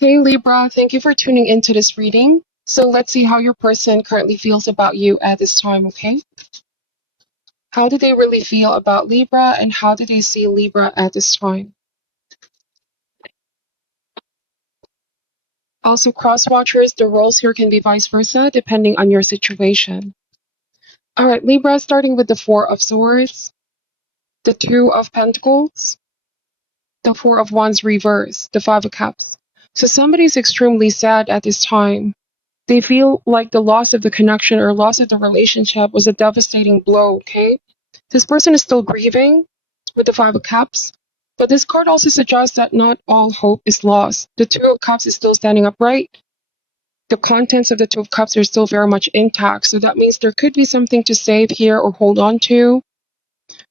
Hey Libra, thank you for tuning into this reading. So let's see how your person currently feels about you at this time, okay? How do they really feel about Libra and how do they see Libra at this time? Also, cross watchers, the roles here can be vice versa depending on your situation. All right, Libra, starting with the Four of Swords, the Two of Pentacles, the Four of Wands reverse, the Five of Cups. So somebody's extremely sad at this time. They feel like the loss of the connection or loss of the relationship was a devastating blow, okay? This person is still grieving with the Five of Cups, but this card also suggests that not all hope is lost. The Two of Cups is still standing upright. The contents of the Two of Cups are still very much intact, so that means there could be something to save here or hold on to.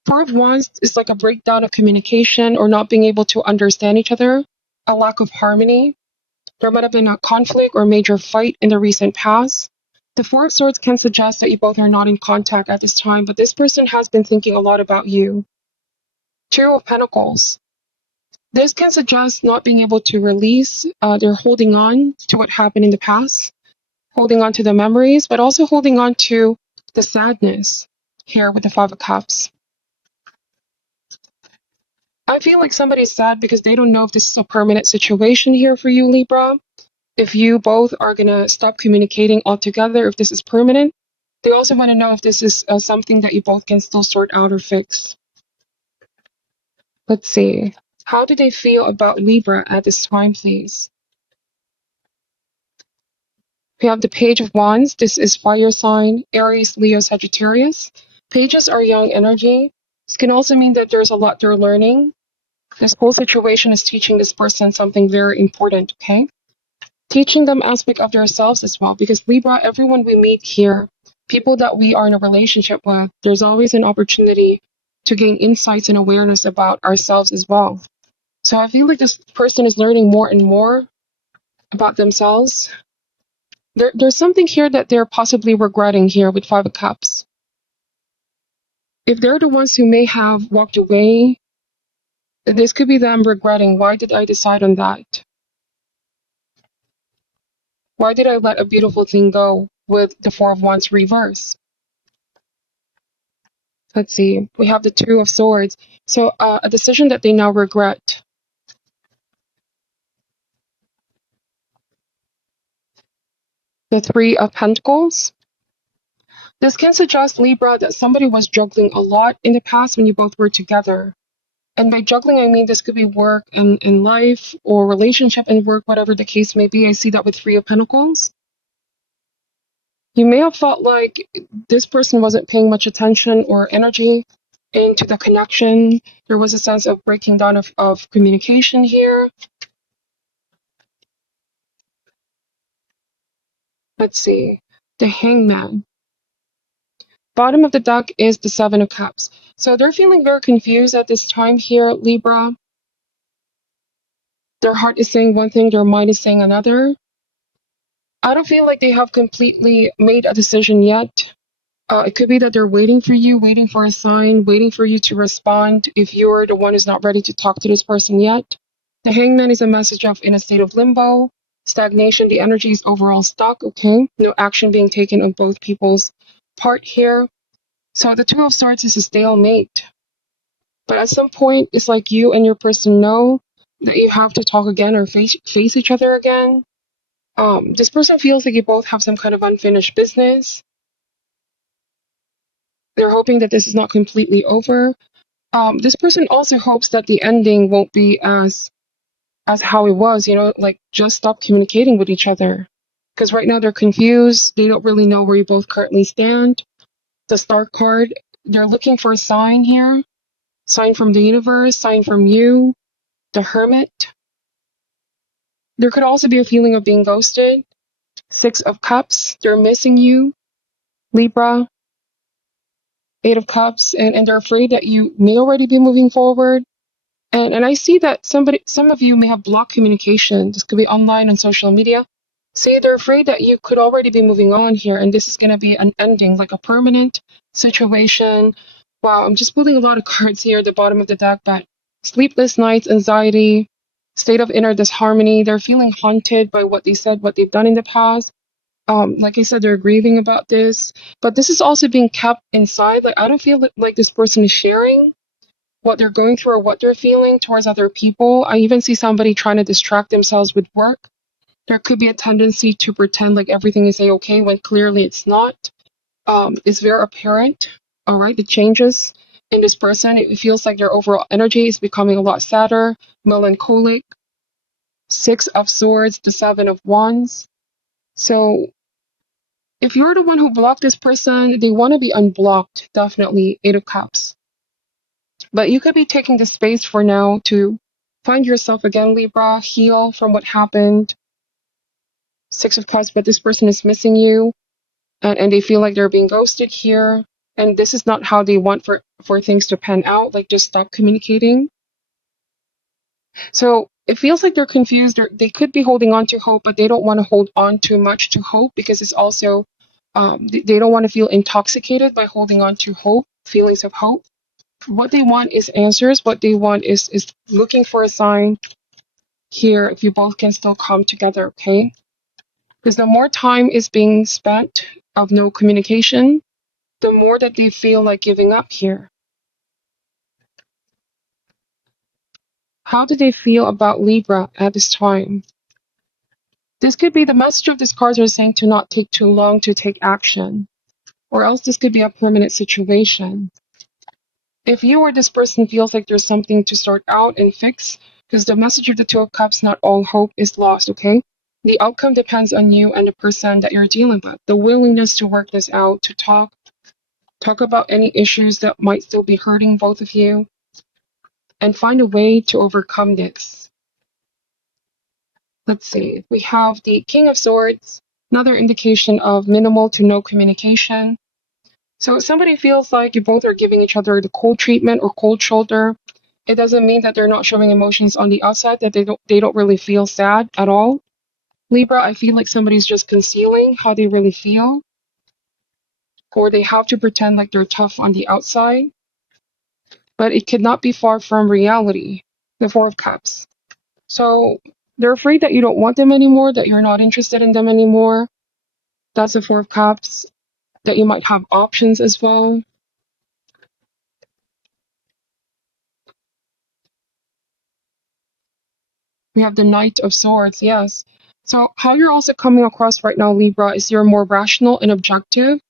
Four of Wands is like a breakdown of communication or not being able to understand each other, a lack of harmony. There might have been a conflict or major fight in the recent past. The Four of Swords can suggest that you both are not in contact at this time, but this person has been thinking a lot about you. Two of Pentacles. This can suggest not being able to release. They're holding on to what happened in the past, holding on to the memories, but also holding on to the sadness here with the Five of Cups. I feel like somebody's sad because they don't know if this is a permanent situation here for you, Libra. If you both are going to stop communicating altogether, if this is permanent. They also want to know if this is something that you both can still sort out or fix. Let's see. How do they feel about Libra at this time, please? We have the Page of Wands. This is fire sign, Aries, Leo, Sagittarius. Pages are young energy. This can also mean that there's a lot they're learning. This whole situation is teaching this person something very important, okay? Teaching them aspect of themselves as well, because Libra, everyone we meet here, people that we are in a relationship with, there's always an opportunity to gain insights and awareness about ourselves as well. So I feel like this person is learning more and more about themselves. There's something here that they're possibly regretting here with Five of Cups. If they're the ones who may have walked away, this could be them regretting, why did I decide on that? Why did I let a beautiful thing go with the Four of Wands reverse? Let's see. We have the Two of Swords. So a decision that they now regret. The Three of Pentacles. This can suggest, Libra, that somebody was juggling a lot in the past when you both were together. And by juggling, I mean this could be work and life or relationship and work, whatever the case may be. I see that with Three of Pentacles. You may have felt like this person wasn't paying much attention or energy into the connection. There was a sense of breaking down of communication here. Let's see. The Hangman. Bottom of the deck is the Seven of Cups. So they're feeling very confused at this time here, Libra. Their heart is saying one thing, their mind is saying another. I don't feel like they have completely made a decision yet. It could be that they're waiting for you, waiting for a sign, waiting for you to respond if you're the one who's not ready to talk to this person yet. The Hangman is a message of in a state of limbo, stagnation, the energy is overall stuck, okay? No action being taken on both people's part here. So the Two of Swords is a stalemate. But at some point, it's like you and your person know that you have to talk again or face each other again. This person feels like you both have some kind of unfinished business. They're hoping that this is not completely over. This person also hopes that the ending won't be as how it was, you know, like just stop communicating with each other. Because right now they're confused. They don't really know where you both currently stand. The Star card, they're looking for a sign here. Sign from the universe, sign from you. The Hermit. There could also be a feeling of being ghosted. Six of Cups, they're missing you. Libra. Eight of Cups, and they're afraid that you may already be moving forward. And I see that some of you may have blocked communication. This could be online on social media. See, they're afraid that you could already be moving on here, and this is going to be an ending, like a permanent situation. Wow, I'm just pulling a lot of cards here at the bottom of the deck, but sleepless nights, anxiety, state of inner disharmony. They're feeling haunted by what they said, what they've done in the past. Like I said, they're grieving about this, but this is also being kept inside. Like, I don't feel like this person is sharing what they're going through or what they're feeling towards other people. I even see somebody trying to distract themselves with work. There could be a tendency to pretend like everything is a-okay when clearly it's not. It's very apparent, all right, the changes in this person. It feels like their overall energy is becoming a lot sadder, melancholic. Six of Swords, the Seven of Wands. So if you're the one who blocked this person, they want to be unblocked, definitely. Eight of Cups. But you could be taking the space for now to find yourself again, Libra, heal from what happened. Six of Cups, but this person is missing you, and they feel like they're being ghosted here. And this is not how they want for things to pan out. Like, just stop communicating. So it feels like they're confused. They could be holding on to hope, but they don't want to hold on too much to hope because it's also, they don't want to feel intoxicated by holding on to hope, feelings of hope. What they want is answers. What they want is looking for a sign here if you both can still come together, okay? Because the more time is being spent of no communication, the more that they feel like giving up here. How do they feel about Libra at this time? This could be the message of this card are saying to not take too long to take action, or else this could be a permanent situation. If you or this person feels like there's something to sort out and fix, because the message of the Two of Cups, not all hope is lost, okay? The outcome depends on you and the person that you're dealing with. The willingness to work this out, to talk about any issues that might still be hurting both of you, and find a way to overcome this. Let's see, we have the King of Swords, another indication of minimal to no communication. So if somebody feels like you both are giving each other the cold treatment or cold shoulder, it doesn't mean that they're not showing emotions on the outside, that they don't really feel sad at all. Libra, I feel like somebody's just concealing how they really feel, or they have to pretend like they're tough on the outside, but it could not be far from reality. The Four of Cups. So they're afraid that you don't want them anymore, that you're not interested in them anymore. That's the Four of Cups. That you might have options as well. We have the Knight of Swords, yes. So how you're also coming across right now, Libra, is you're more rational and objective,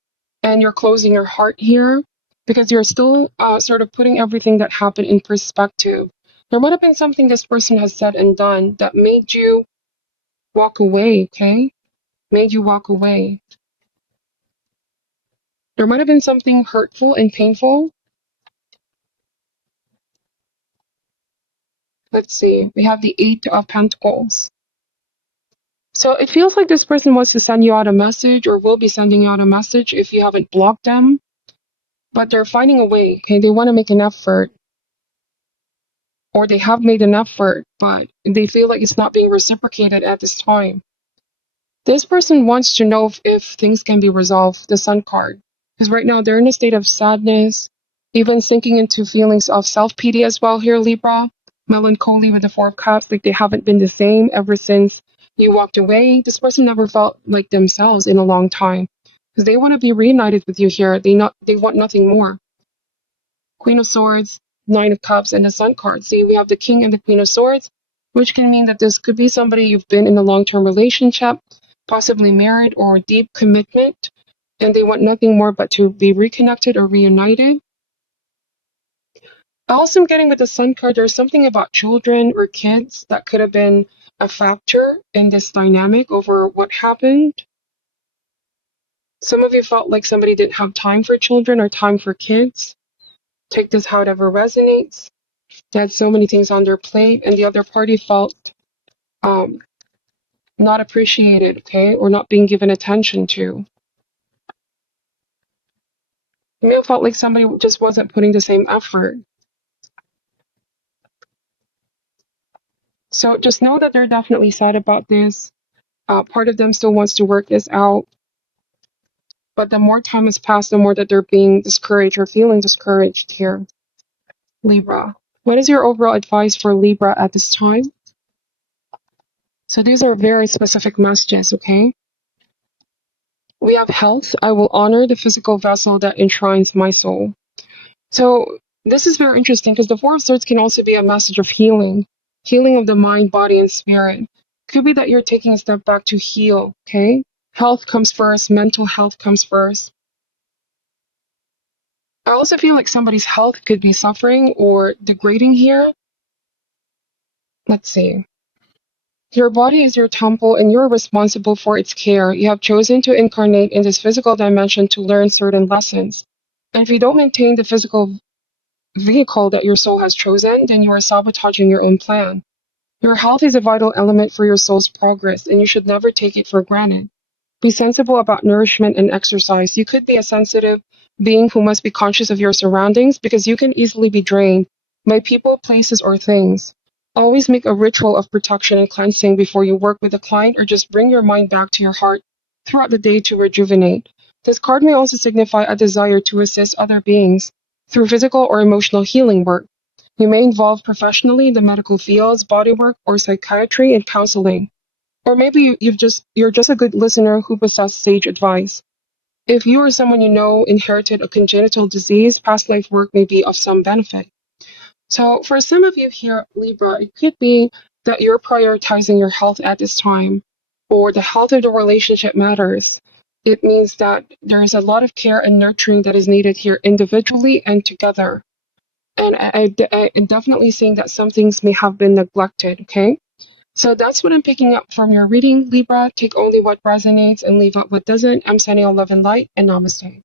and you're closing your heart here because you're still sort of putting everything that happened in perspective. There might have been something this person has said and done that made you walk away, okay? Made you walk away. There might have been something hurtful and painful. Let's see, we have the Eight of Pentacles. So it feels like this person wants to send you out a message or will be sending you out a message if you haven't blocked them. But they're finding a way, okay? They want to make an effort. Or they have made an effort, but they feel like it's not being reciprocated at this time. This person wants to know if things can be resolved, the Sun card. Because right now they're in a state of sadness, even sinking into feelings of self-pity as well here, Libra. Melancholy with the Four of Cups, like they haven't been the same ever since you walked away. This person never felt like themselves in a long time. Because they want to be reunited with you here. They want nothing more. Queen of Swords, Nine of Cups, and the Sun card. See, we have the King and the Queen of Swords, which can mean that this could be somebody you've been in a long-term relationship, possibly married or deep commitment, and they want nothing more but to be reconnected or reunited. Also, I'm getting with the Sun card, there's something about children or kids that could have been a factor in this dynamic over what happened. Some of you felt like somebody didn't have time for children or time for kids. Take this however resonates. They had so many things on their plate, and the other party felt not appreciated, okay, or not being given attention to. You may have felt like somebody just wasn't putting the same effort. So just know that they're definitely sad about this. Part of them still wants to work this out. But the more time has passed, the more that they're being discouraged or feeling discouraged here. Libra. What is your overall advice for Libra at this time? So these are very specific messages, okay? We have health. I will honor the physical vessel that enshrines my soul. So this is very interesting because the Four of Swords can also be a message of healing, healing of the mind, body, and spirit. Could be that you're taking a step back to heal, okay? Health comes first, mental health comes first. I also feel like somebody's health could be suffering or degrading here. Let's see. Your body is your temple and you're responsible for its care. You have chosen to incarnate in this physical dimension to learn certain lessons. And if you don't maintain the physical vehicle that your soul has chosen, then you are sabotaging your own plan. Your health is a vital element for your soul's progress, and you should never take it for granted. Be sensible about nourishment and exercise. You could be a sensitive being who must be conscious of your surroundings because you can easily be drained by people, places, or things. Always make a ritual of protection and cleansing before you work with a client, or just bring your mind back to your heart throughout the day to rejuvenate. This card may also signify a desire to assist other beings through physical or emotional healing work. You may involve professionally in the medical fields, bodywork, or psychiatry and counseling. Or maybe you're just a good listener who possesses sage advice. If you or someone you know inherited a congenital disease, past life work may be of some benefit. So for some of you here, Libra, it could be that you're prioritizing your health at this time, or the health of the relationship matters. It means that there is a lot of care and nurturing that is needed here individually and together. And I'm definitely saying that some things may have been neglected, okay? So that's what I'm picking up from your reading, Libra. Take only what resonates and leave out what doesn't. I'm sending all love and light, and namaste.